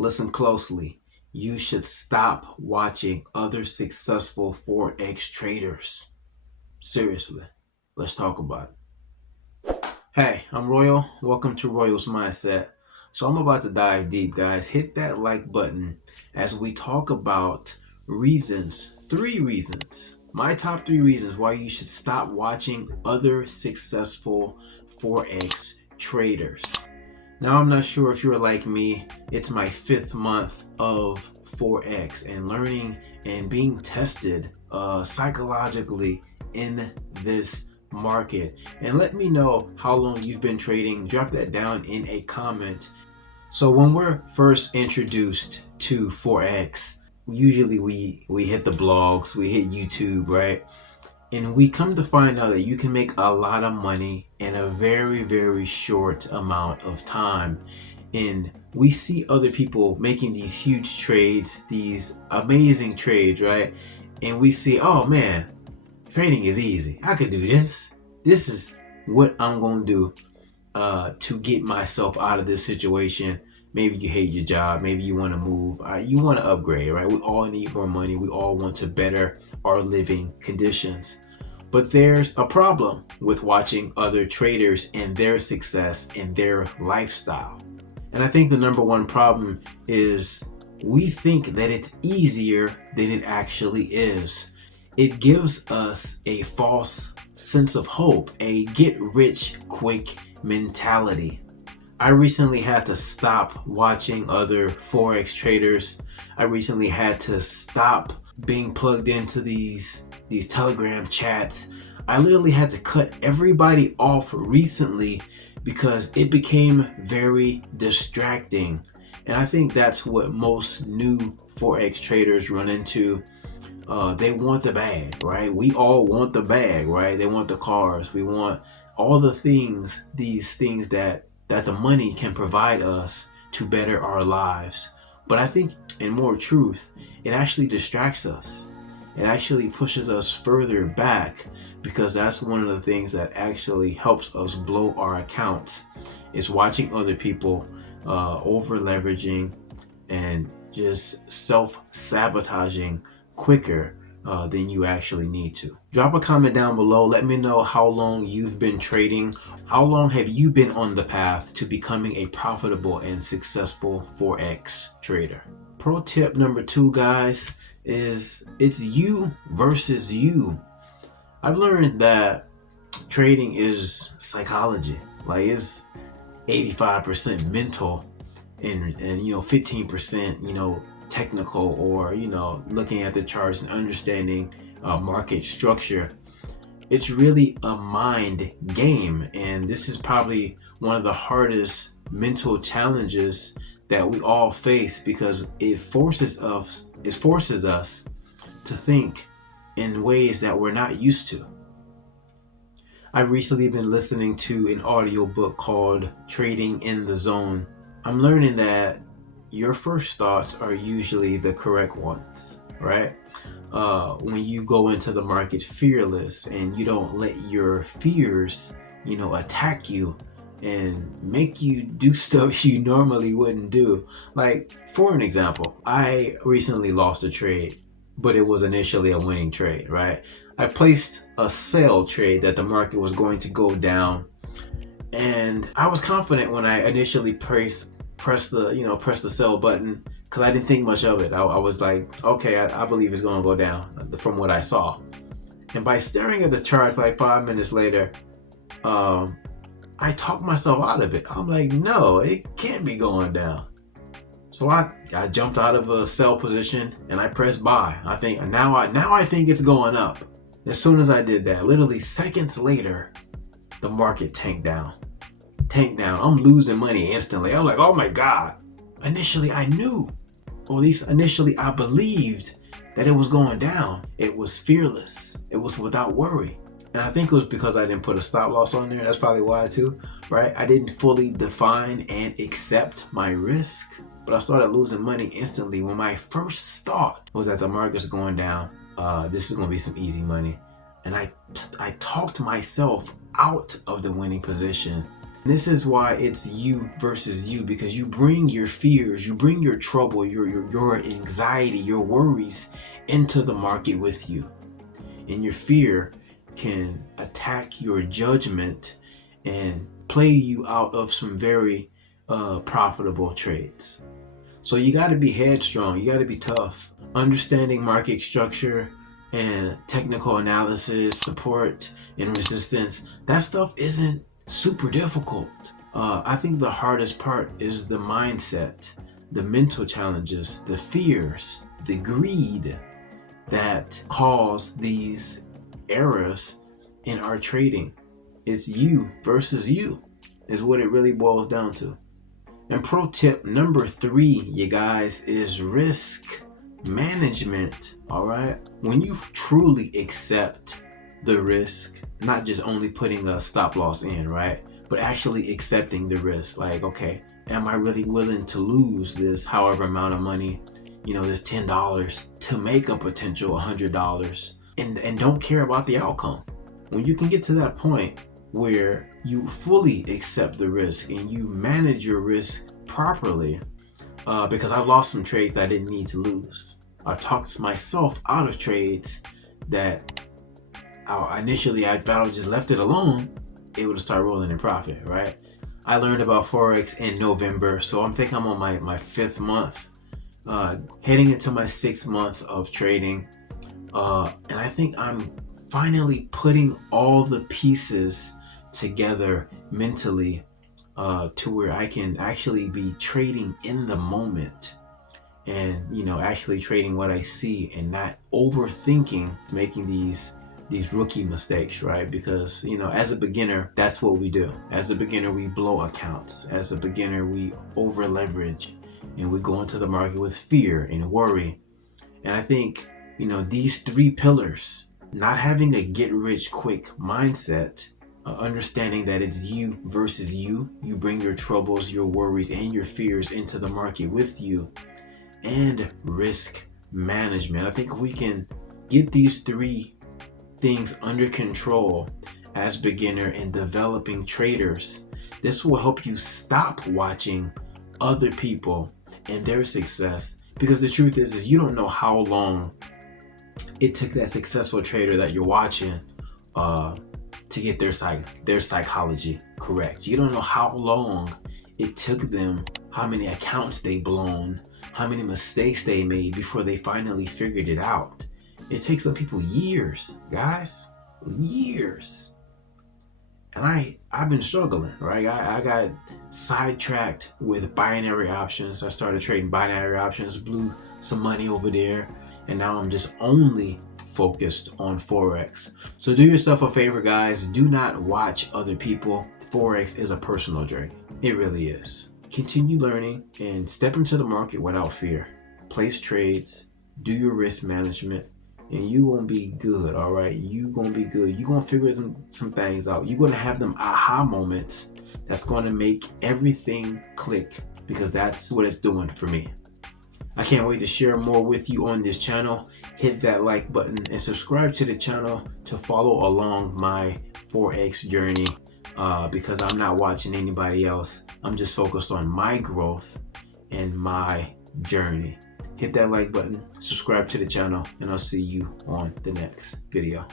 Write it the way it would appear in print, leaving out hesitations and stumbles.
Listen closely. You should stop watching other successful Forex traders. Seriously, let's talk about it. Hey, I'm Royal. Welcome to Royal's Mindset. So I'm about to dive deep, guys. Hit that like button as we talk about reasons, 3 reasons, my top 3 reasons why you should stop watching other successful Forex traders. Now, I'm not sure if you're like me, it's my 5th month of Forex and learning and being tested psychologically in this market. And let me know how long you've been trading. Drop that down in a comment. So when we're first introduced to Forex, usually we hit the blogs, we hit YouTube, right? And we come to find out that you can make a lot of money in a very, very short amount of time. And we see other people making these huge trades, these amazing trades, right? And we see, oh man, trading is easy. I could do this. This is what I'm going to do to get myself out of this situation. Maybe you hate your job. Maybe you want to move. You want to upgrade, right? We all need more money. We all want to better our living conditions. But there's a problem with watching other traders and their success and their lifestyle. And I think the number one problem is we think that it's easier than it actually is. It gives us a false sense of hope, a get rich quick mentality. I recently had to stop watching other Forex traders. I recently had to stop being plugged into these Telegram chats. I literally had to cut everybody off recently because it became very distracting. And I think that's what most new Forex traders run into. They want the bag, right? We all want the bag, right? They want the cars. We want all the things, these things that the money can provide us to better our lives. But I think, in more truth, it actually distracts us. It actually pushes us further back, because that's one of the things that actually helps us blow our accounts, is watching other people over leveraging and just self-sabotaging quicker than you actually need to. Drop a comment down below. Let me know how long you've been trading. How long have you been on the path to becoming a profitable and successful Forex trader? Pro tip number 2, guys, is it's you versus you. I've learned that trading is psychology. Like, it's 85% mental and 15% technical, or looking at the charts and understanding market structure. It's really a mind game, and this is probably one of the hardest mental challenges that we all face, because it forces us to think in ways that we're not used to. I've recently been listening to an audiobook called Trading in the Zone. I'm learning that your first thoughts are usually the correct ones, right? When you go into the market fearless and you don't let your fears, attack you and make you do stuff you normally wouldn't do. Like, for an example, I recently lost a trade, but it was initially a winning trade, right? I placed a sell trade that the market was going to go down, and I was confident when I initially press the sell button, because I didn't think much of it. I was like, okay, I believe it's going to go down from what I saw. And by staring at the charts, like 5 minutes later, I talked myself out of it. I'm like, no, it can't be going down. So I jumped out of a sell position and I pressed buy. I think now I think it's going up. As soon as I did that, literally seconds later, the market tanked down. I'm losing money instantly. I'm like, oh my God. Initially I knew, or at least initially I believed that it was going down. It was fearless. It was without worry. And I think it was because I didn't put a stop loss on there. That's probably why too, right? I didn't fully define and accept my risk, but I started losing money instantly when my first thought was that the market's going down. This is going to be some easy money. And I talked myself out of the winning position. This is why it's you versus you, because you bring your fears, you bring your trouble, your anxiety, your worries into the market with you. And your fear can attack your judgment and play you out of some very profitable trades. So you got to be headstrong, you got to be tough. Understanding market structure and technical analysis, support and resistance, that stuff isn't super difficult. I think the hardest part is the mindset, the mental challenges, the fears, the greed that cause these errors in our trading. It's you versus you is what it really boils down to. And pro tip number 3, you guys, is risk management. All right. When you truly accept the risk, not just only putting a stop loss in, right, but actually accepting the risk. Like, okay, am I really willing to lose this however amount of money, this $10 to make a potential $100, and don't care about the outcome? When you can get to that point where you fully accept the risk and you manage your risk properly, because I've lost some trades that I didn't need to lose. I've talked myself out of trades that initially I thought I just left it alone, it would start rolling in profit, right? I learned about Forex in November, so I'm on my 5th month, heading into my 6th month of trading, and I think I'm finally putting all the pieces together mentally to where I can actually be trading in the moment and actually trading what I see and not overthinking making these rookie mistakes, right? Because as a beginner, that's what we do. As a beginner, we blow accounts. As a beginner, we over leverage and we go into the market with fear and worry. And I think these 3 pillars, not having a get rich quick mindset, understanding that it's you versus you bring your troubles, your worries, and your fears into the market with you, and risk management. I think if we can get these 3 things under control as beginner and developing traders, this will help you stop watching other people and their success, because the truth is you don't know how long it took that successful trader that you're watching to get their psychology correct. You don't know how long it took them, how many accounts they blown, how many mistakes they made before they finally figured it out. It takes some people years, guys, years. And I've been struggling, right? I got sidetracked with binary options. I started trading binary options, blew some money over there, and now I'm just only focused on Forex. So do yourself a favor, guys. Do not watch other people. Forex is a personal journey. It really is. Continue learning and step into the market without fear. Place trades, do your risk management, and you gonna be good, all right? You gonna be good. You gonna figure some things out. You're gonna have them aha moments that's gonna make everything click, because that's what it's doing for me. I can't wait to share more with you on this channel. Hit that like button and subscribe to the channel to follow along my Forex journey, because I'm not watching anybody else. I'm just focused on my growth and my journey. Hit that like button, subscribe to the channel, and I'll see you on the next video.